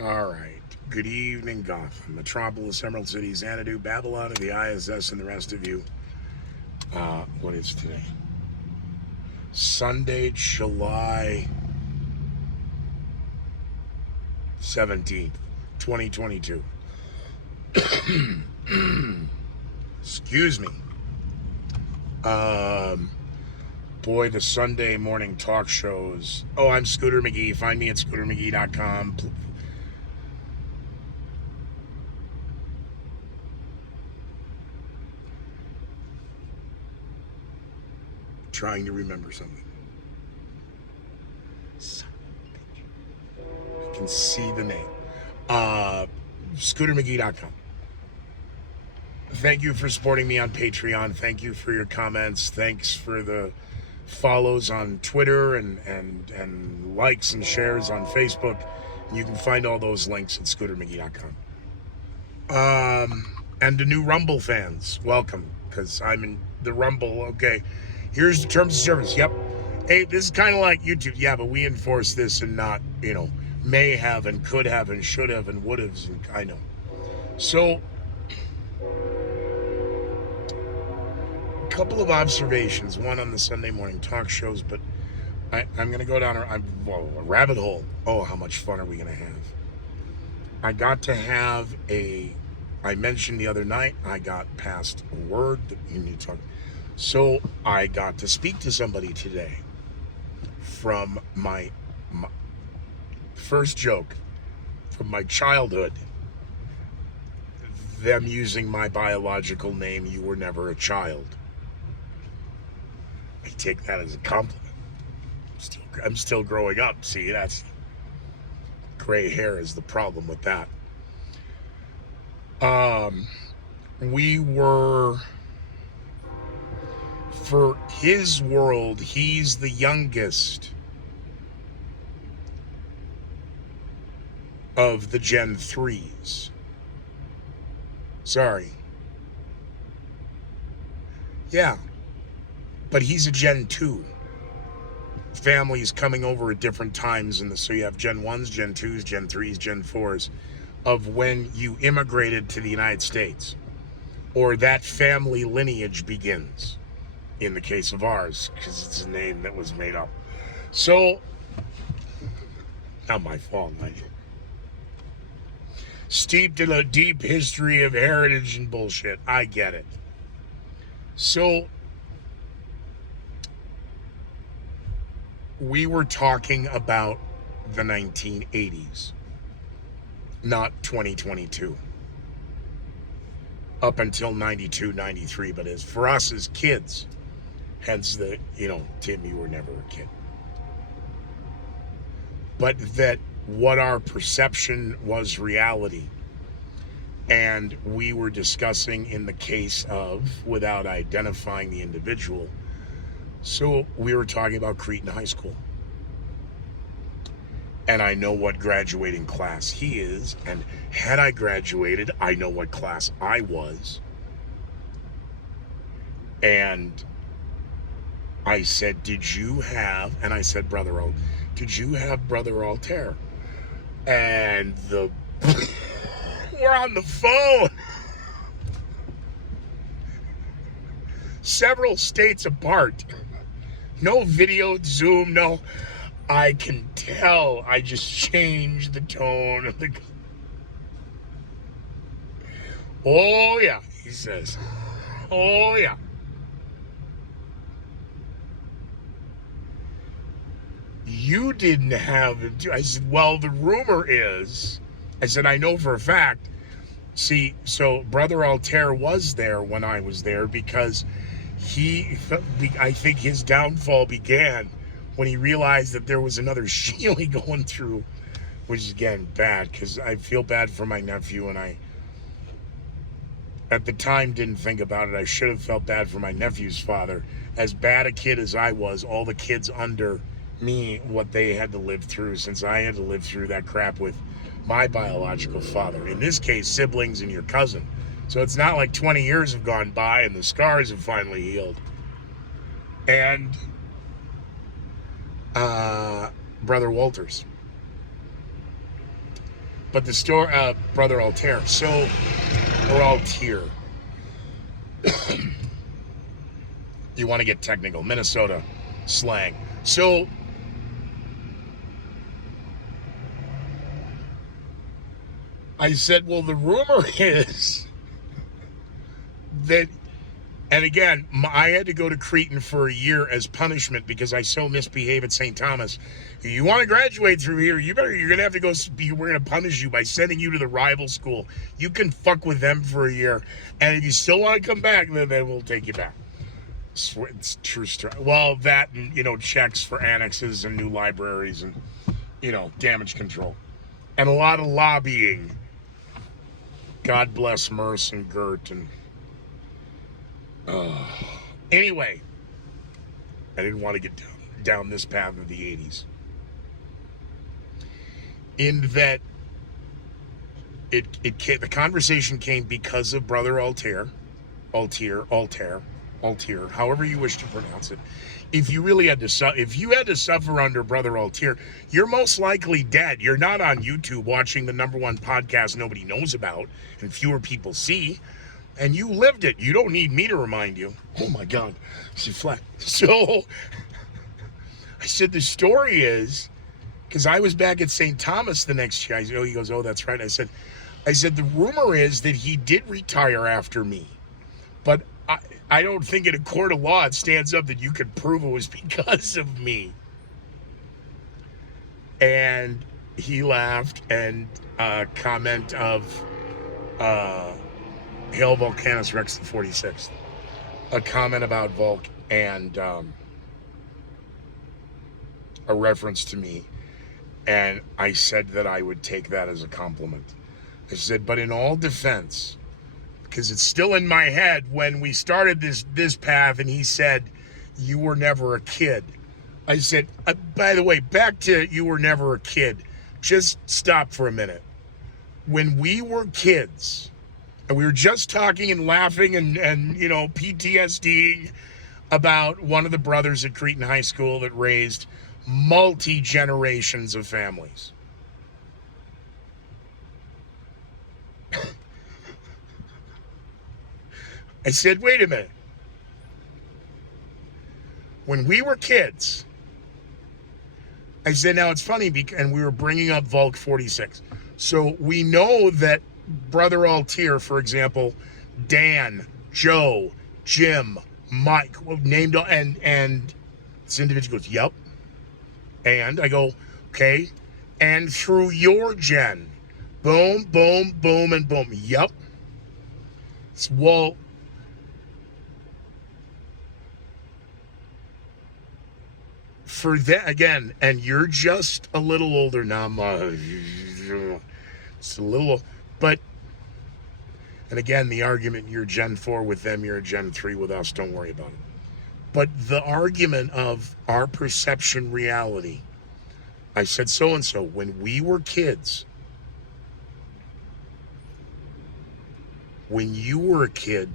All right. Good evening, Gotham, Metropolis, Emerald City, Xanadu, Babylon, and the ISS, and the rest of you. What is today? Sunday, July 17th, 2022. Excuse me. Um, Boy, the Sunday morning talk shows. Oh, I'm Scooter McGee. Find me at scootermcgee.com. Trying to remember something. I can see the name. ScooterMcGee.com. Thank you for supporting me on Patreon. Thank you for your comments. Thanks for the follows on Twitter and likes and shares on Facebook. You can find all those links at scootermcgee.com. And the new Rumble fans, welcome, because I'm in the Rumble. Okay, here's the terms of service. Yep. Hey, this is kind of like YouTube. Yeah, but we enforce this and not, may have and could have and should have and would have. And I know. So, a couple of observations. One on the Sunday morning talk shows, but I'm going to go down a rabbit hole. Oh, how much fun are we going to have? I got to have I mentioned the other night, I got passed a word that you need to talk. So I got to speak to somebody today from my first joke from my childhood. Them using my biological name, you were never a child. I take that as a compliment. I'm still growing up. See, that's gray hair is the problem with that. We were, for his world, he's the youngest of the Gen 3s. Sorry. Yeah. But he's a Gen 2. Families coming over at different times, so you have Gen 1s, Gen 2s, Gen 3s, Gen 4s, of when you immigrated to the United States, or that family lineage begins, in the case of ours, because it's a name that was made up. So, not my fault, steeped in a deep history of heritage and bullshit. I get it. So, we were talking about the 1980s, not 2022. Up until 92, 93, but as for us as kids, hence the, Tim, you were never a kid. But that what our perception was reality. And we were discussing in the case of, without identifying the individual, so we were talking about Cretan High School. And I know what graduating class he is, and had I graduated, I know what class I was. And I said, did you have, and I said, did you have Brother Altair? And we're on the phone. Several states apart. No video, Zoom, no. I can tell I just changed the tone of the... Oh, yeah, he says. Oh, yeah. You didn't have it. I said, well, the rumor is... I said, I know for a fact. See, so Brother Altair was there when I was there because I think his downfall began when he realized that there was another Sheely going through, which is, again, bad, because I feel bad for my nephew, and I, at the time, didn't think about it. I should have felt bad for my nephew's father. As bad a kid as I was, all the kids under me, what they had to live through, since I had to live through that crap with my biological father. In this case, siblings and your cousin. So it's not like 20 years have gone by and the scars have finally healed. And Brother Walters. But the story, Brother Altair. So, or Altair. You want to get technical, Minnesota slang. So, I said, well, the rumor is that, and again, I had to go to Cretan for a year as punishment because I so misbehaved at St. Thomas. You want to graduate through here, you're going to have to go, we're going to punish you by sending you to the rival school. You can fuck with them for a year, and if you still want to come back, then we'll take you back. It's true story. Well, that and, checks for annexes and new libraries and, damage control. And a lot of lobbying. God bless Merce and Gert. And anyway, I didn't want to get down this path of the 80s. In that the conversation came because of Brother Altair, however you wish to pronounce it. If you had to suffer under Brother Altair, you're most likely dead. You're not on YouTube watching the #1 podcast nobody knows about and fewer people see, and you lived it. You don't need me to remind you. Oh my God, she's flat. So I said the story is because I was back at St. Thomas the next year. He goes, oh, that's right. I said the rumor is that he did retire after me, but I don't think in a court of law it stands up that you could prove it was because of me. And he laughed and comment of Hail Volcanus Rex the 46th. A comment about Volk and a reference to me. And I said that I would take that as a compliment. I said, but in all defense, because it's still in my head when we started this path and he said, you were never a kid. I said, by the way, back to you were never a kid. Just stop for a minute. When we were kids, and we were just talking and laughing and PTSDing about one of the brothers at Cretan High School that raised multi-generations of families. I said, wait a minute. When we were kids, I said, now it's funny, and we were bringing up Volk 46. So we know that Brother Altair, for example, Dan, Joe, Jim, Mike, named, and this individual goes, yep. And I go, okay. And through your gen, boom, boom, boom, and boom. Yep. Well, for that, again, and you're just a little older now. It's a little, but, and again, the argument, you're Gen 4 with them, you're a Gen 3 with us, don't worry about it. But the argument of our perception reality, I said so-and-so, when we were kids, when you were a kid,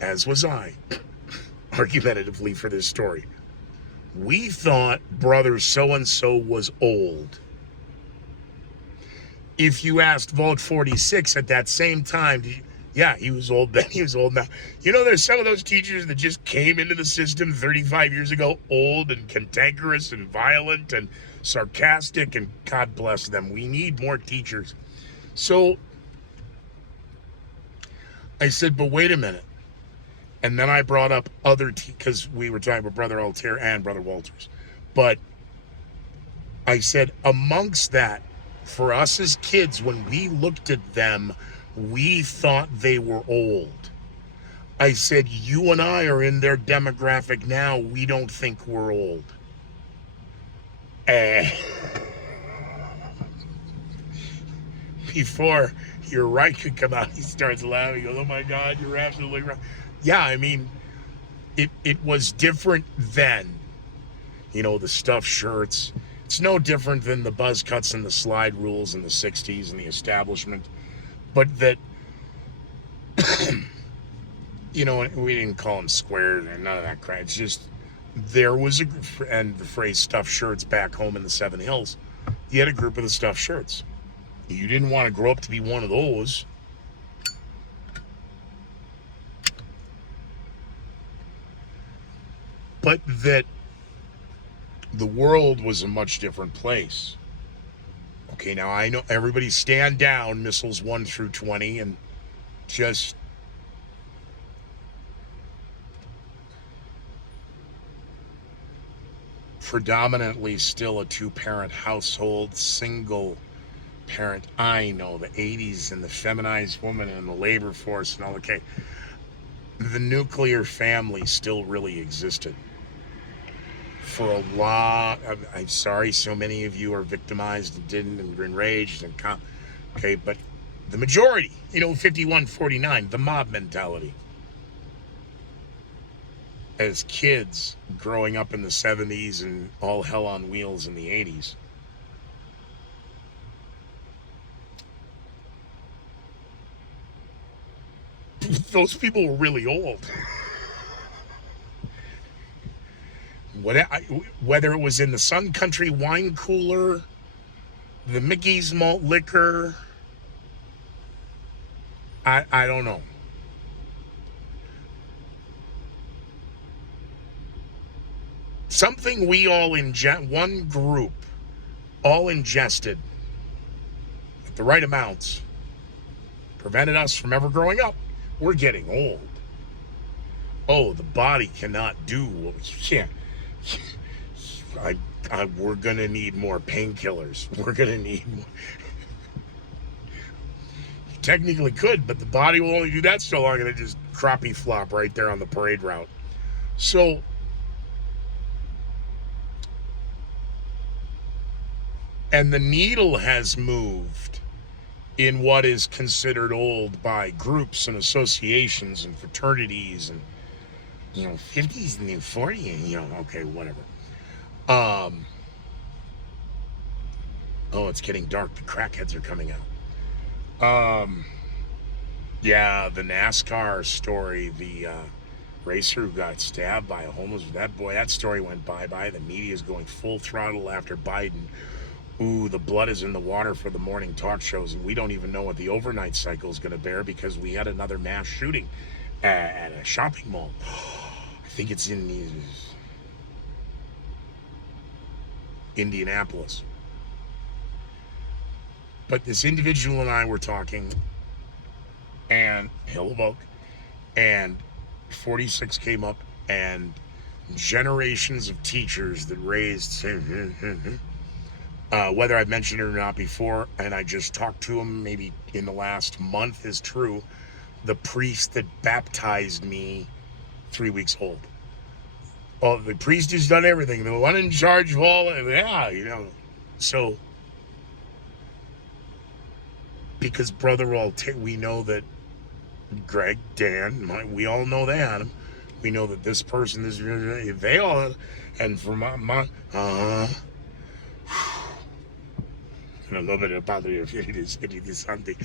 as was I, argumentatively for this story, we thought brother so-and-so was old. If you asked Vault 46 at that same time, yeah, he was old then, he was old now. There's some of those teachers that just came into the system 35 years ago, old and cantankerous and violent and sarcastic, and God bless them. We need more teachers. So I said, but wait a minute. And then I brought up other because we were talking about Brother Altair and Brother Walters. But I said, amongst that, for us as kids, when we looked at them, we thought they were old. I said, you and I are in their demographic now. We don't think we're old. Before your right could come out, he starts laughing. He goes, oh my God, you're absolutely right. Yeah, I mean, it was different then. The stuffed shirts. It's no different than the buzz cuts and the slide rules in the 60s and the establishment. But that, we didn't call them squares and none of that crap. It's just, there was and the phrase stuffed shirts back home in the Seven Hills, you had a group of the stuffed shirts. You didn't want to grow up to be one of those. But that the world was a much different place. Okay, now I know everybody stand down, missiles 1 through 20, and just predominantly still a two-parent household, single parent. I know the 80s and the feminized woman and the labor force and all. Okay, the nuclear family still really existed for a lot. I'm sorry, so many of you are victimized and didn't and enraged and okay, but the majority, 51-49, the mob mentality. As kids growing up in the 70s and all hell on wheels in the 80s. Those people were really old. Whether it was in the Sun Country wine cooler, the McGee's malt liquor, I don't know. Something we all one group all ingested at the right amounts prevented us from ever growing up. We're getting old. Oh, the body cannot do what we can't. We're going to need more painkillers. We're going to need more. You technically could, but the body will only do that so long, and it just crappie flop right there on the parade route. So, and the needle has moved in what is considered old by groups and associations and fraternities and, 50s and 40s, okay, whatever. Oh, it's getting dark. The crackheads are coming out. Yeah, the NASCAR story, the racer who got stabbed by a homeless, that story went bye-bye. The media is going full throttle after Biden. Ooh, the blood is in the water for the morning talk shows, and we don't even know what the overnight cycle is going to bear because we had another mass shooting at a shopping mall. I think it's in Indianapolis. But this individual and I were talking, and Hill of Oak, and 46 came up, and generations of teachers that raised whether I've mentioned it or not before, and I just talked to him maybe in the last month, is true. The priest that baptized me 3 weeks old. Oh, the priest who's done everything. The one in charge of all, So, because Brother we know that Greg, Dan, we all know they had him. We know that this person, they all, and for my a little bit of Padre Espiritu Santi.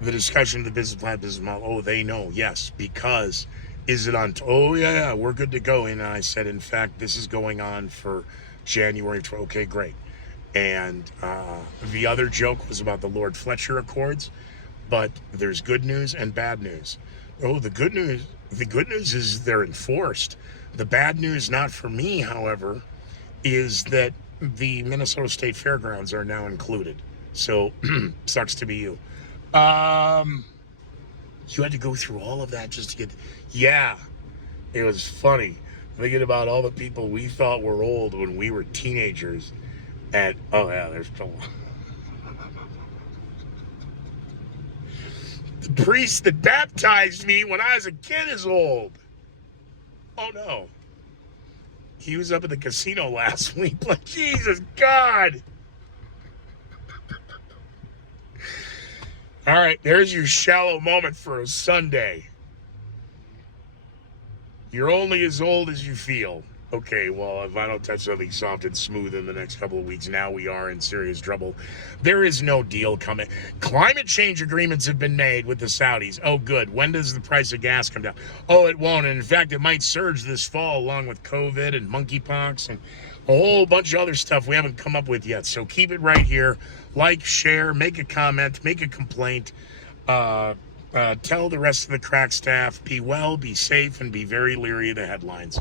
The discussion of the business model. Oh, they know, yes, because is it on? Oh, yeah, we're good to go. And I said, in fact, this is going on for January. Okay, great. And the other joke was about the Lord Fletcher Accords. But there's good news and bad news. Oh, the good news is they're enforced. The bad news, not for me, however, is that the Minnesota State Fairgrounds are now included. So, sucks to be you. You had to go through all of that just to get... Yeah, it was funny. Thinking about all the people we thought were old when we were teenagers. And, oh yeah, there's still... The priest that baptized me when I was a kid is old. Oh no. He was up at the casino last week. Like, Jesus God. All right, there's your shallow moment for a Sunday. You're only as old as you feel. Okay, well, if I don't touch something soft and smooth in the next couple of weeks, now we are in serious trouble. There is no deal coming. Climate change agreements have been made with the Saudis. Oh, good. When does the price of gas come down? Oh, it won't. And in fact, it might surge this fall along with COVID and monkeypox and a whole bunch of other stuff we haven't come up with yet. So keep it right here. Like, share, make a comment, make a complaint. Tell the rest of the crack staff, be well, be safe, and be very leery of the headlines.